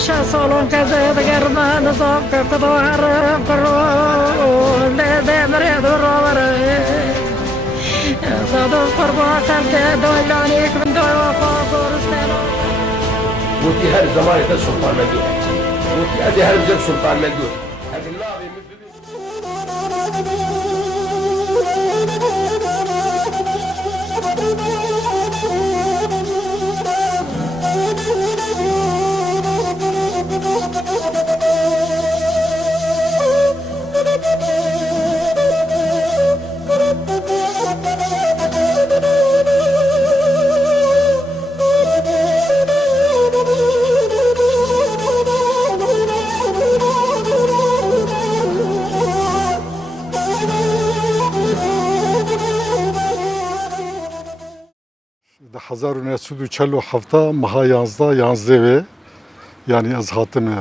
شا سالون كذا دقرنا نصاب كتبو حرم كرو ده مريض الروار صادو قربا كانت دولانيك من دول وفاقور استنو وفي هر زمان ده سلطان مندوب وفي هذه هر زمان سلطان مندوب هذه اللاغي هزار و نهصد و چهل و هفته ماه 11 yani az hatime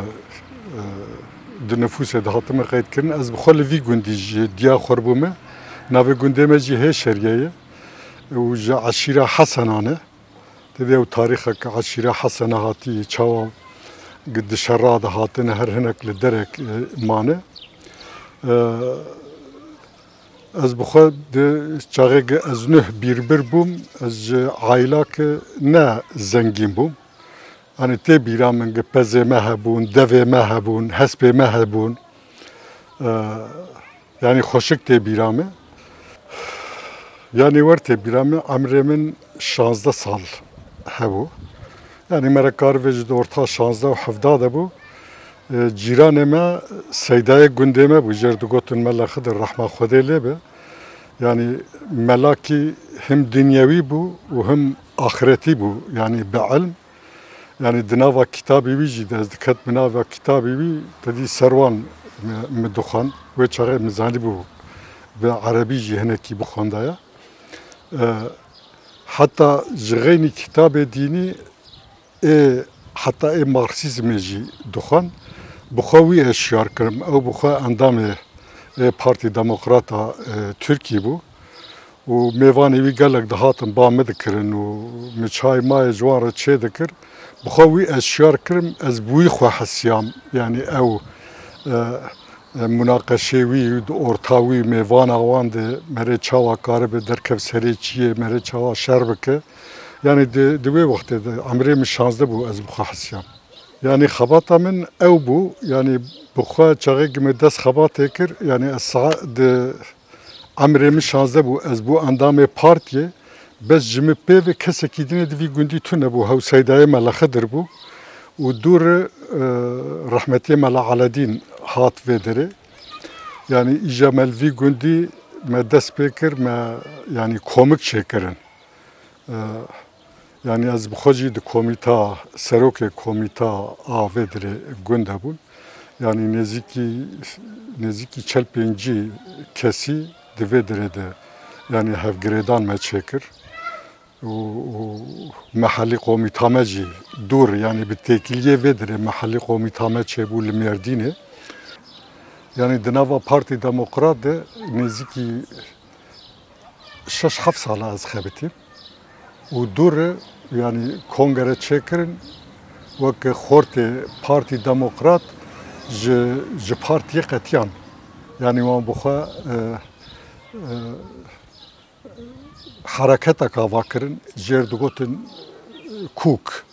de nüfusa da hatime kayıt kirin az bixol vi gundi diya xorbume nave gundeme ji he şeriye u ja aşira hasanane dedi o tariha ka aşira hasana hati çava gid şerra da hatine her henekle derek mane az bixol de çağge az nüh bir bum az ailak ne zengin bum hani te biramın gepeze mehbun, deve mehbun, hesbe mehbun, yani hoşuk te biramı, yani var te biramı amremin 16 sal hebu, yani merakar vecd orta 16 ve 17 da bu, ciraneme seydaya gündeme bu jerdugotun melakıdır rahma Khudeli be, yani melaki hem dünyevi bu hem ahireti bu, yani be'ilm. Yani dinava kitabı vici de dikkat minava kitabı vi dedi servan medukhan ve çare mizani bu ve Arabice heneki bu kondaya hatta jgeyni kitabı dini hatta Marksizmci dukhan buxavi eşyar kırım o buxa andamı Parti Demokrata Türkiye bu و میوانی وی گلک دهاتم با مدکرن و مچای مای جوار چه دکر بخوی اشیار کرم از بوی خو حسیام یعنی او مناقشه وی ارتاوی میوان آوان ده مره چاوا کارب درکف سری چیه مره چاوا شربکه یعنی دوی وقت ده عمره من 16 بو از بخو حسیام yani xabata min ew bu yani bixwe çaxê me dest xebatê kir yani de amremi 16 bu ez bu endamê partiye bez jimi pê ve kesekî dînê di vî gundî tune bu hewseydayê melaxedir bû û dur rahmetê mela Aledîn hat vê derê yani îja me vî gundî me dest pê kir me yani komik çêkirin yani ez bixwe jî di komîta serokê komîta a vê derê gund hebûn yani nêzîkî çel pêncî kesî di vê derê de yani hevgirêdan me çêkir û mehellî komîta me jî dûr yani bi têkiliyê vê derê mehellî komîta me çêbû li Mêrdînê yani di nava Partî Demokrat de nêzîkî 6-7 sala ez xebitîm û dûr yani kongre çêkirin wek xortê Partî Demokrat ji partiyê qetiyan yani wan bixwe hareketa vakirin jêrdigotin Kûk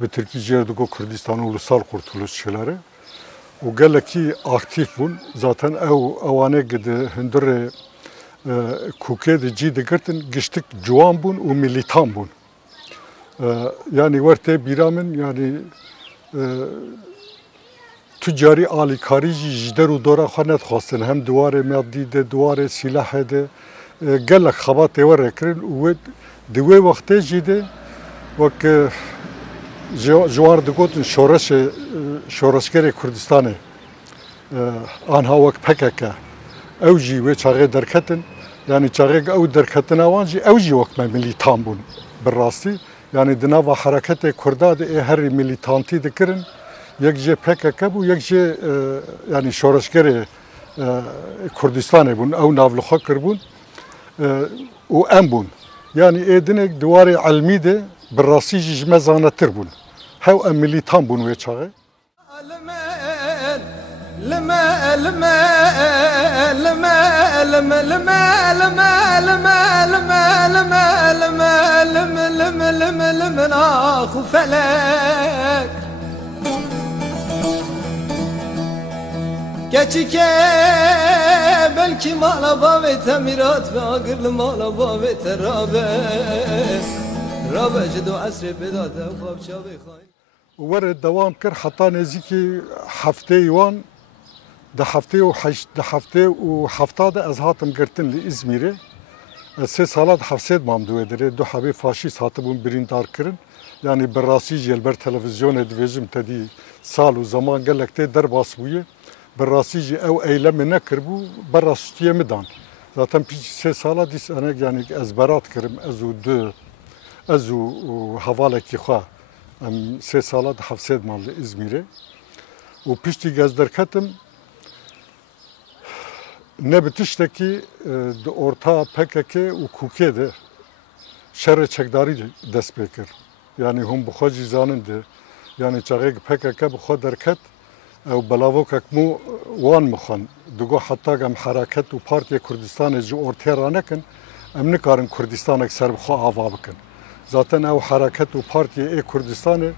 bi Tirkî jêrdigot Kurdistan Ulusal Kurtuluşçuları û gelekî aktif bûn zaten ewanê di hundirê Kûkê de cî digirtin giştik ciwan bûn û milîtan bûn yani wer tê bîra min yani tüccarî alîkarî jî ji der û dora xwe nedixwastin hem diwarê maddî de diwarê sîlahê de gelek xebatê were kirin û di wê wextê jî de wek ji war digotin şoreşgerê Kurdistanê anha wek PKK ew jî wê çaxê derketin yani çaxê ew derketina wan jî ew jî wek me milîtan bûn bi rastî yani di nava hereketê Kurda de herî milîtantî dikirin yek jê PKK bu yek jê yani şoreşgerê Kurdistanê bûn ew nav li xwe kirbûn û em bûn yani êdinek diwarê elmî de bi rastî jî ji me zanetir bûn hew em milîtan bûn wê çaxê لما لما لما لما لما لما لما لما لما لما لما لما لما لما ناخو فلك keçike belki mala bavet emirat ve agırlı mala bavet rabe cedo asre bedade ufab çabe khayn ورد دوام کر حتی نزدیکی هفته یوان ده هفته و هفتاد از هاتم گرتن لی ازمیره 3 سالات حفصد مامدوه داره دو حبی فاشیست هاتبون بریندار کرن yani برراسی جلبر تلویزیون دویجم تدی سال و زمان گلکته در باس بویه برراسی جی او eylem نکر بو برراسیه مدان zaten 3 سالات دیس انا yani ezberat kirim ازو havaleki خواه ام 3 سالات حفصد مال İzmir'e و pişti gezderketim ne bitişteki de orta PKK و KUK'e de şerre çekdari dest bekir. Yani hum bu xacı zanındı. Yani çağı PKK bu xad derket او بلاوکک مو وان مخن دگو حتی گم حرکت و پارتی کردستان جو ortaya رانکن ام نکارن کردستانک سرب خو آوا بکن. zaten او حرکت و پارتی کردستان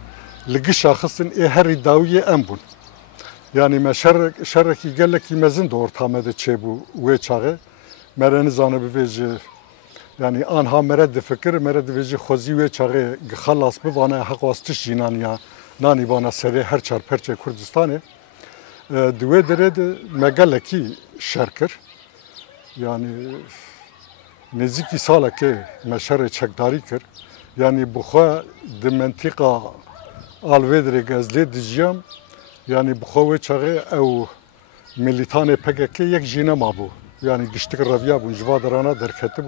لگی شاخصن هر داویه ام بون. Yani me şerreki geleki mezin de ortamede çebu ve çağı mereni zanı biveci yani anha mered fikir mered biveci xozi ve çağı xalas bu bana haqastiş jinaniya nani bana seri her çar perçe Kurdistan'e duve derede megaleki şerkir yani neziki salake meşere çekdari kir yani bu xwa de mentika alvedre gazle diyam yani bu xwe çağı ev militane PKK yek jine mabu yani giştik raviya bu jvadarana derketi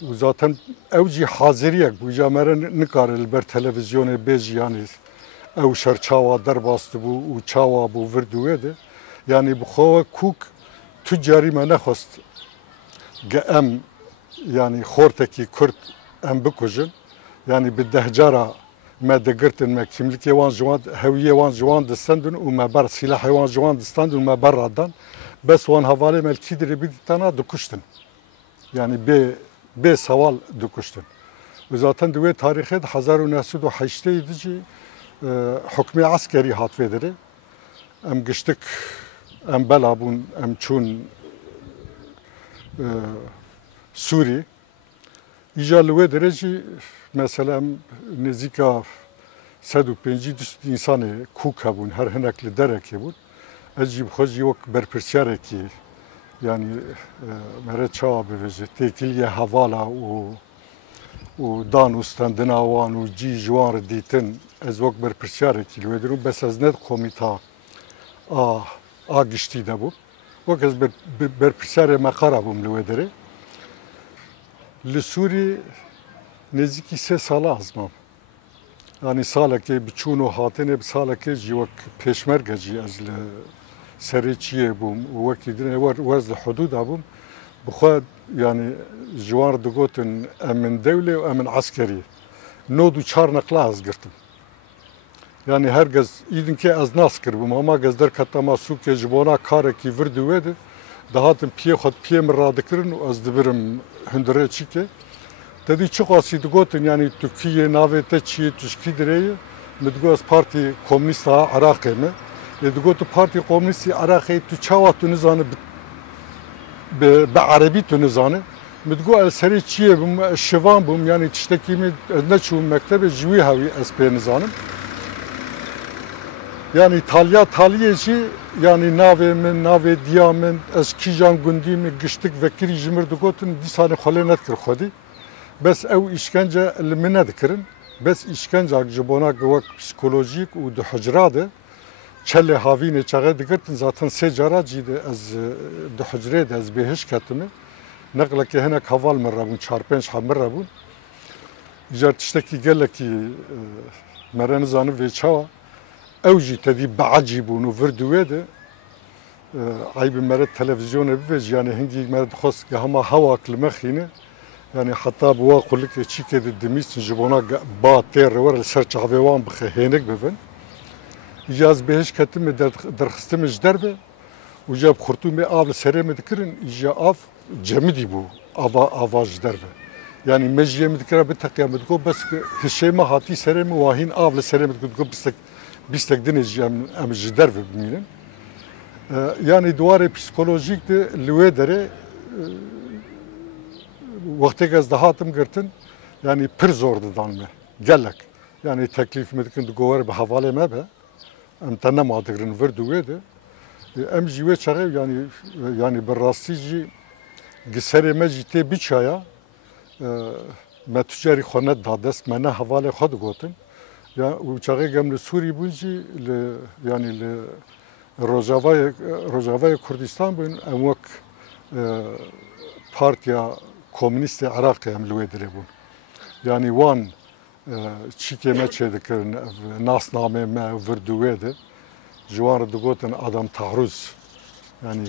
bu zaten evci haziriyek bu jamere nikar ber televizyonu bej yani ev şerçava derbastı bu u çava bu virduye de yani bu xwe kuk tücari me nexwast em yani xorteki Kürt em bikujin yani bi dehcara ما دقرتن ما كملكي وان جوان هوية وان جوان دستندن وما بر سلاح وان جوان دستندن وما بر ردان بس وان هوالي ملكي دري بدتنا دكشتن يعني بي سوال دكشتن وزاتن دوي تاريخي 1908 يدجي حكمي عسكري هات فيدري ام قشتك ام بلابون ام چون سوري İca lüve derece mesela nezika 150 insanı kuk bun her henekli dereki bun. Acib xoji yok berpirsiyare ki yani mere çava bevece tekiliye havala u dan ustandina wan u ci juar ditin ez yok berpirsiyare ki lüve deru bes az net komita a gişti de bu. Vak ez berpirsiyare makara bum lüve dere. لسوری نزدیکی 3 ساله ازمام yani sala ki biçun o hatine bir sala ki jivak peşmergeci az le seriçiye bum vakidine var hudud abum bu yani jiwar dugotin emin devle ve emin askeri nodu çar nakla az girdim yani herkes idin ki az naskır bum ama gezder katama su ki jibona kare ki virdu vedi dahatın piye xot piye miradıkırın az dibirim hündüre çike dedi çok asid gotin yani Türkiye navete çiye tuşki direyi midgos parti komünist Irak'e mi dedi gotu parti komünist Irak'e tu çavat nizanı be Arabi tu nizanı midgo el seri çiye bum şivan bum yani tişteki mi ne çu mektebe jwi havi SP nizanım yani İtalya taliyeci yani nave diyamen eskijan gündimi giştik vekili jimir dugotin disane xalenet kir xodi bes ev işkence elimine dikirin bes işkence akjibona gvak psikolojik u de hücrade çelle havine çağa dikirtin zaten secara cide az de hücrede az behiş katını naqla ki hena kaval merabun 4-5 hamerabun ijartişteki geleki merenizanı ve çava اوجي تدي بعجيبون وفردويده عيب مرد تلفزيون بفج يعني هنجي مرد خاص هما هواك المخينه يعني حتى بوا اقول لك شي كده دميس جبونا با تير ور السرچ عفوان بخينك بفن İcaz behiş ketimi derxistimiz derbe و جاب خرطوم آب سری مدکرین یا آب جمدی بو آواز دربه یعنی مجیه مدکره به تقیام مدکو بس که هشیما هاتی سری مواهین آب سری مدکو بیستک دنیز ام جدربه بمینن yani duvarı psikolojik de lüve dere vakti gaz daha hatım gırtın yani pır zordu danme gelek yani teklif medikın de govar be havale me be em tanım adıgırın verdu ve de em jive çare yani bir rastici gisere mecite biçaya me tücari xanet dades mena havale xad gotin ya uçağı gemle Suriye bunci yani le Rojavaya Kurdistan bugün emvak partiya komünist Irak'ı emlüvedire bun. Yani wan çikeme çedikirin nasname me verduvede civarı dugotin adam taarruz yani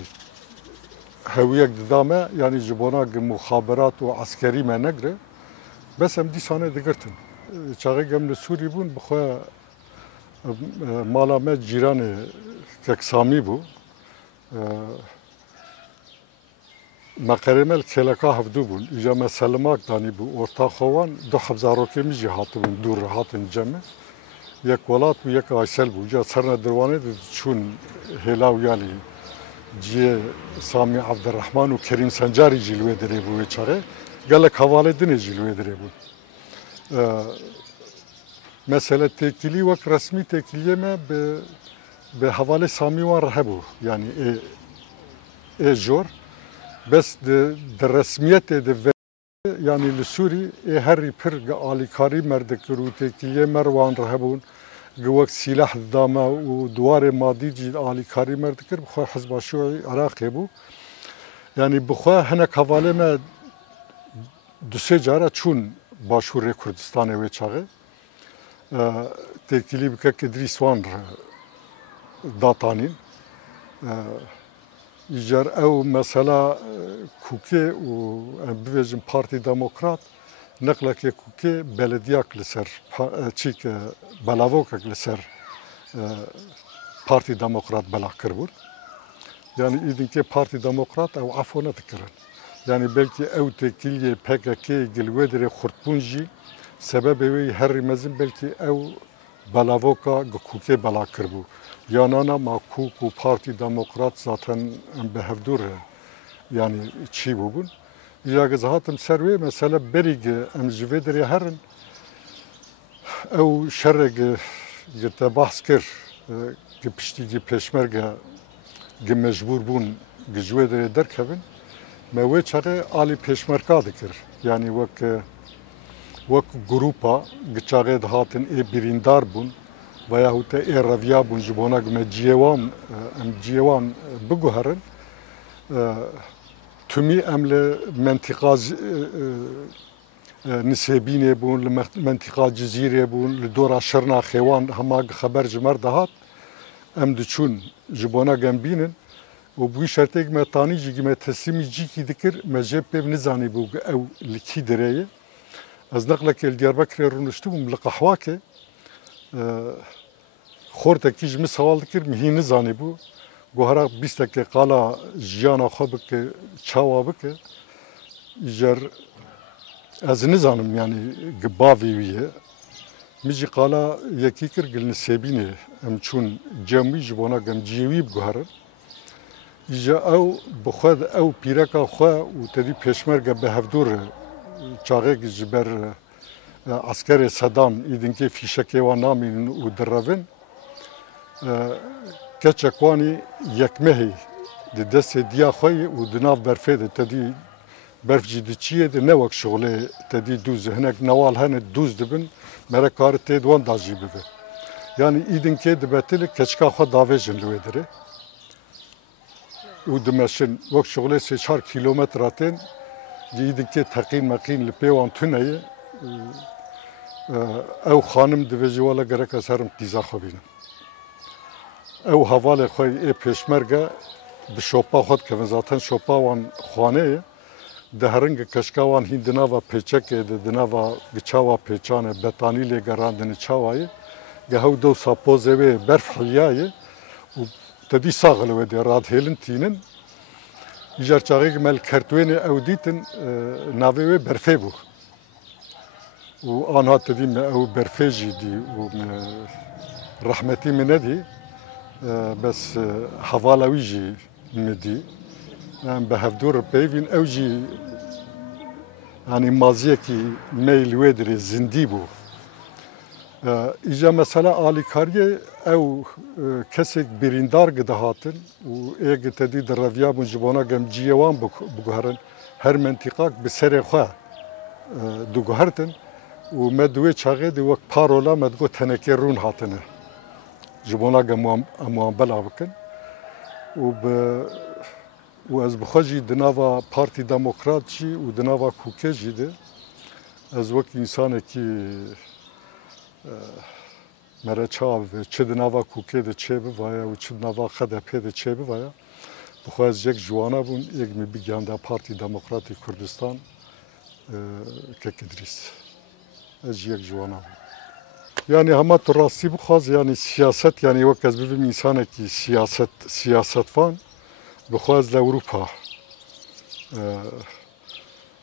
heviyek didame yani jibona muhaberat ve askeri me negre bes em disane digirtin. Çağı gemle Suriye bun bixwe mala me ciranı Teksami bu. Makaremel kelaka havdu bun. İja meselemak dani bu. Orta xovan do habzarokemi jihatı bun. Dur rahatın cemi. Yek velat bu yek aysel bu. İja sarna dervane de çun helav yani ciye Sami Abdurrahman ve Kerim Sancari cilve dere bu veçare. Gelek havale dine cilve dere bu. Mesele tekili vek resmi tekiliyeme به حواله سامیوان رهبو یعنی جور بس د رسمیت د یعنی لسوری هری پر آلیکاری مرد کروته کلیه مروان رهبون گوک سلاح دامه و دوار مادی جی آلیکاری مرد کر بخواه حزب شیوعی عراقی بو یعنی بخواه هنک حواله ما دو سه جاره چون باشور کردستان و چاغه تکلی بکه کدریسوان داتانین ایجار او مثلا کوکه و بویژن پارتی دموکرات نقله که کوکه بلدیاک لسر چیک بلاوک لسر پارتی دموکرات بلا کربود yani idin ki parti demokrat او عفو نتکرن yani belki او tekiliye PKK gilvedere xurtbunji sebebi her mezin belki او بلاوکا کوکه بلا کربو yanana makuk u parti demokrat zaten behevdur yani çi bubun ya zaten serve mesela berige emjivedri herin ev şerge gete bahskir gepişti peşmerge mecbur bun gijvedri derkevin mewe çare ali peşmerka dikir yani vak grupa gçare dahatin birindar bun veyahut da raviya bun jibona gme civan biguherin tümü emle mentikaz nisebine bun mentika cizire bun dora şerna xewan hama haber cimer dahat em diçun jibona gembinin و bu şartı gme tani gme teslimi ciki dikir mecep pev nizani bu ev liki dereye az naqlak el Diyarbakır'a runuştum laqahwake خورده کیج می سوال دکر مهینه زانی بو گوهرا 20 که قالا جیانا خوب که چاوا بکه ایجار از نزانم yani گباوی ویه میجی قالا یکی کر گلن سبینه ام چون جمعی جبانا گم جیوی بگوهرن ایجا او بخواد او پیرکا خواه و تدی پیشمرگ به هفدور چاقه جبر asker Saddam idin ki fişeke ve namin u derravin keçekwani yekmehi de deste diya xoy u dinav berfe de tedi berf ciddiye de ne vak şogle tedi duz henek nawal hane duz dibin merekar te dwan daji bibe yani idin ki de betel keçka xo davejin lwedere u demeşin vak şogle se 4 kilometre aten idin ki taqin maqin li pewan tuneye او خانم دویجی والا گرک از هرم قیزا خوابینم او حواله خوی ای پیشمرگه به شوپا خود که zaten شوپا وان خانه ده هرنگ کشکاوان هندنا و پیچکه ده دنا و گچاوا پیچانه بتانی لگراندن چاوای گهو دو ساپوزه و برف حلیایه و تدی ساغل و دی راد هیلن تینن ایجار چاقی که مل کرتوین او دیتن ناوی و برفه بو و آنها تدی او برفه جی دی و رحمتی منه دی بس حوالوی جی مدی به هفدور پیوین او جی yani maziyeki meyl vedri zindi bu. İca mesela alikariye ev kesek birindar gıdahatın u ege tedi deravya bu jibona gem ciyevan bu garan her mentikak bir sere xwa dugartın u medwe çağı de vak parola medgo teneke run hatını. Jibona gem muambala bakın u و از بخواجی دنوا پارتی دموکرات جی و دنوا کوکه جی ده از وقت انسان کی مره چاو چه دنوا کوکه ده چه بوایا و چه دنوا خدپه ده چه بوایا بخواج یک جوانا بون یک می بگیانده پارتی دموکراتی کردستان که کدریس از یک جوانا بون yani ama turasi bخواز yani siyaset yani وقت از ببین انسان کی siyaset fan بخواز لأوروبا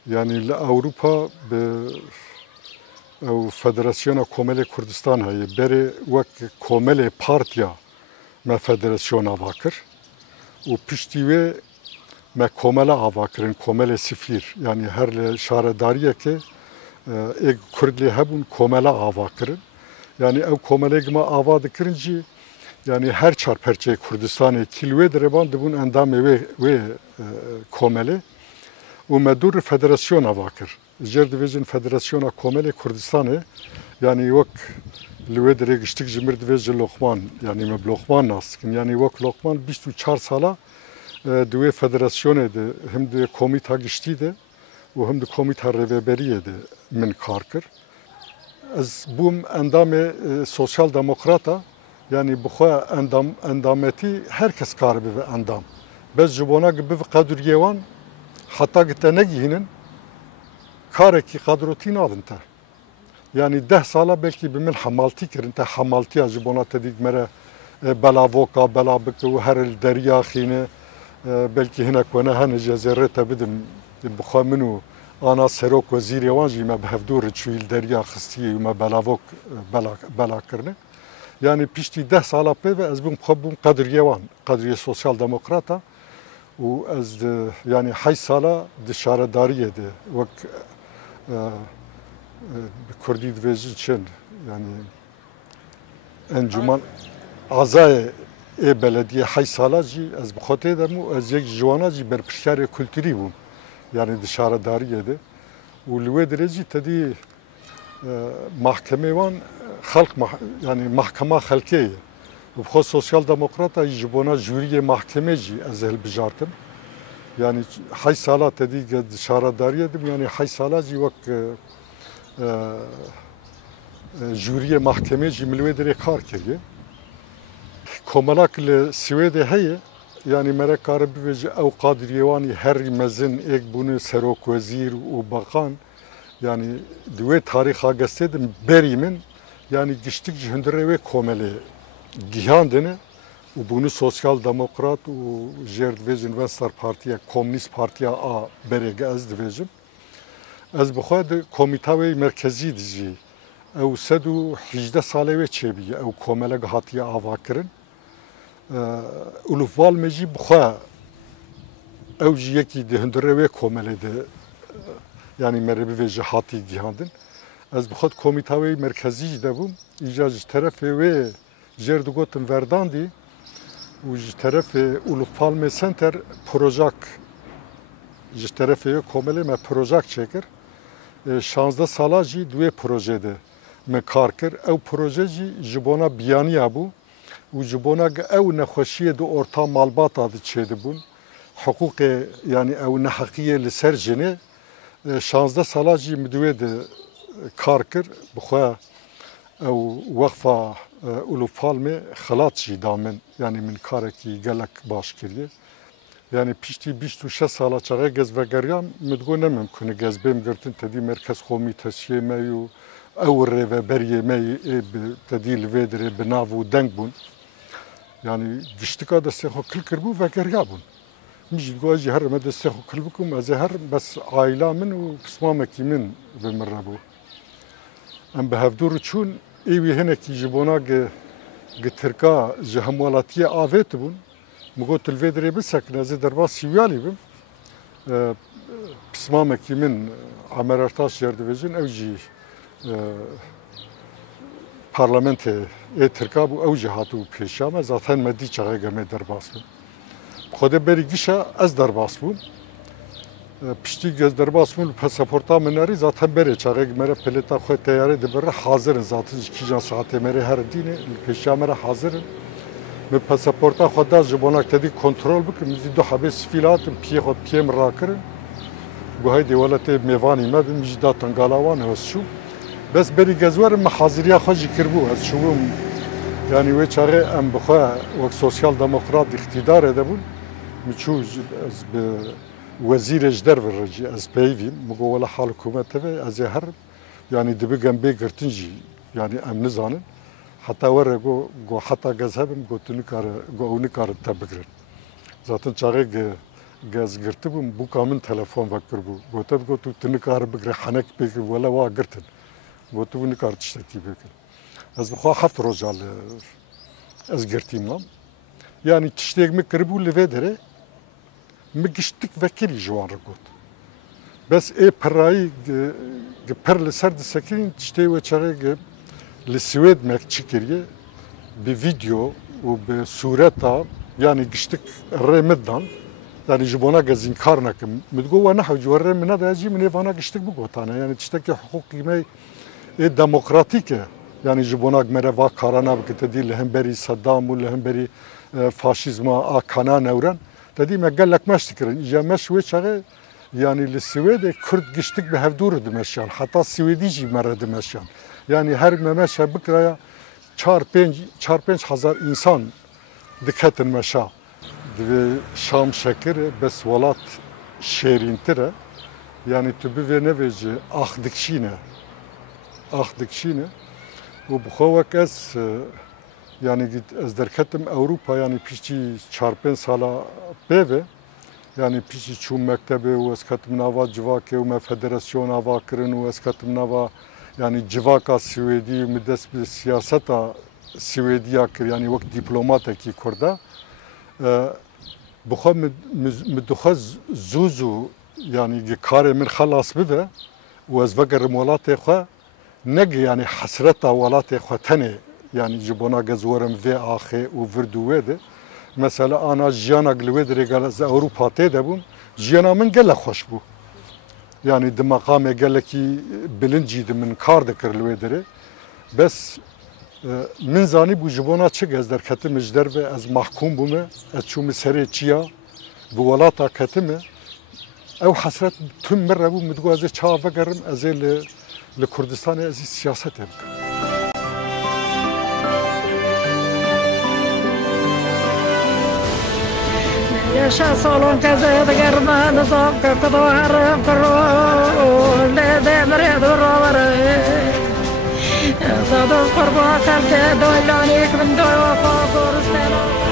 يعني لأوروبا أو فدراسيون كوميلي كردستان هي بري وك كوميلي بارتيا ما فدراسيون أفاكر وبشتيوه ما كوميلي أفاكرين كوميلي سفير يعني هر شاردارية كي إيك كردلي هبون كوميلي أفاكرين يعني أو كوميلي ما أفاكرين جي yani her çarperçe Kurdistan'ı kilve dereban dibun endamı ve komeli و medur federasyona vakır. Jerdivejin federasyona komeli Kurdistan'ı yani vak lüve dere giştik jimir divejin Lokman yani me Lokman naskin yani vak Lokman 24 sala düve federasyona de hem de komita giştiydi ve hem de komita reveberiye de min karkır. Az bu endamı sosyal demokrata yani bu endameti herkes karbi ve endam. Bez jibona gibi kadur yevan hatta gitene giyinin kareki kadrotin alınta. Yani 10 sala belki bir min hamalti kirinta hamalti jibona tedik mere belavoka belabık ve her el derya xine belki hine kone hane cezere tabidim bu minu ana serok vazir yevan jime behevdur çuil derya xistiye me belavok belakirne. Yani pişti 10 sala pe ve ez bun kadriye sosyal demokrata و از yani 8 sala dışarıdariye de vak Kurdi dvezi için yani encüman azay belediye 8 sala ji az bxote demu az yek jwana ji berpişare kültürü bu yani dışarıdariye de و lüve dereci tedi mahkeme van halk yani mahkeme halkiye و بخوا سوسیال دموکراتا جبونا جوری محکمه جی از هل بجارتن یعنی 8 سالا تدی شارداریه دم یعنی 8 سالا جی وک جوری محکمه جی ملوی دره کار کردی کوملاک ل سوید هی yani merek karbi ve ev kadriyevani her mezin ek bunu serok vezir u bakan yani düve tariha gazetedim berimin yani giştik jündere ve komeli gihandını bunu sosyal demokrat u jerdvejin Vestar Partiya Komünist Partiya a berege ez divejim ez bixwad komita ve merkezi dizi ew sedu 18 sale ve çebiye ew komele hatiye avakirin ulufval meji bixwa ew ji yekî dihindire ve komele de yani merebi ve hati gihandın ez bixwad komita ve merkezi de bum icaz tarafı ve Jerdugot'un verdandi u tarafı Ulufalme Center projek tarafı komele me projek çekir şanzda salaji duye projede me karkir ev projeji jibona biyaniya bu u jibona ev nexweşiye de orta malbat adı çedi bun hukuk yani ev nehakiye li ser jene şanzda salaji müdüve de karkir bixwa ew waqfa Ulufalme xalat jî damin yani min karekî gelek baş kiriye yani piştî 26 sala çağa gezvegeriyan midgo nemimkune gezbêm girtin tedî merkez komitesiye me û او الريفابريه مي بتديل فيدري بنافو دنجبون يعني جشتكا دستخو كل كربو فكرغابون مش تقول هر ما دستخو كل بكم ازهر بس عائله من وبسمامكي من بمربو ام بهفدور تشون ايوي هنا كي جبونا تركا جهمولاتيه افيت بون مقوت الفيدري بسكن زي درباس سيوالي بم بسمامكي من عمرتاش يردفجن او جي پارلمنت ترکا بو او جهاتو پیشام زاتن مدی چاغه گمه درباس بو خود بری گیشا از درباس بو پشتی گز درباس بو پاسپورتا مناری زاتن بری چاغه گمره پلتا خو تیاره دبره حاضر زاتن کی جان ساعت مره هر دینه پیشامره حاضر می پاسپورتا خدا جبونا تدی کنترل بک مزی دو حبس فیلات پی خود پیم راکر بو های دولت میوانی ما بمجدا تنگالاوان هستشو بس بری گزوار محاضریا خواجی کربو از شوم یعنی وی چاره ام بخوا وک سوسیال دموکرات اقتدار دبون میچوز از به وزیر جدر ورجی از پیویم مگو ولا حال حکومت و از هر یعنی دبگم بگرتنجی یعنی ام نزانن حتی ور گو حتی گزهبم گو تنکار گو اونکار تبگرن zaten çare gaz girtibum bu kamın telefon vakir bu gotab go tu tnikar bigre hanek bek wala wa girtin gotu bu nikar tişteki bek az bu haft rojal az girtimam yani tiştek mi kirbu levedere mi giştik vekili jwan got bes e parai ge perle serd sakin tişte ve çare ge li Swed mek çikiriye bir video و به صورتا يعني قشتك الرمضان يعني جبونا جزين كارنك متقوى نحو جوار من هذا يجي من يفانا قشتك بقوتانا يعني تشتكي حقوقي ما ديمقراطيكه يعني جبونا مرة كارانا بكتدي لهم بري صدام ولهم بري فاشيزما كانا نوران تدي ما قال لك ما اشتكرن اجا مشوي شغله يعني للسويد كرد قشتك بهفدور دمشان حتى السويدي جي مرة دمشان يعني هر ما مشى بكره 4-5 هزار insan dikkatin meşa ve Şam şekeri bes volat şerintire yani tübü ve neveci ahdikşine ve bu xavak ez yani ez derketim Avrupa yani pişçi 4-5 sala beve yani pişçi çum mektebi ve eskatim nava civake ve federasyon ava kirin ve eskatim nava yani civaka Swedi müddes bir siyaseta Swediya kir yani vakt diplomata ki kurda buxa müdxaz zuzu yani kare min xalas bive ve ez vegerim welatê xwe neg yani hasreta welatê xwe tenê yani ji bona gezwerim vê axê û virdû wê de mesela ana jiyana li wê derê gel ez Ewropa tê de bûm jiyana min gelek xweş bû yani di meqamê gelekî bilincî de min kar dikir li wê derê bes من زانی بو جبونا چه گز در کتم اجدر و از محکوم بومه از چوم سری چیا بو ولاتا کتمه او حسرت تم مره بو مدگو از چا وگرم از لکردستان از سیاست هم يشا صالون كذا دقرنا نصاب كقضوا حرم كرو لا مريض الروار صادق قربا كالك دولانيك من دوا فاقور استيلا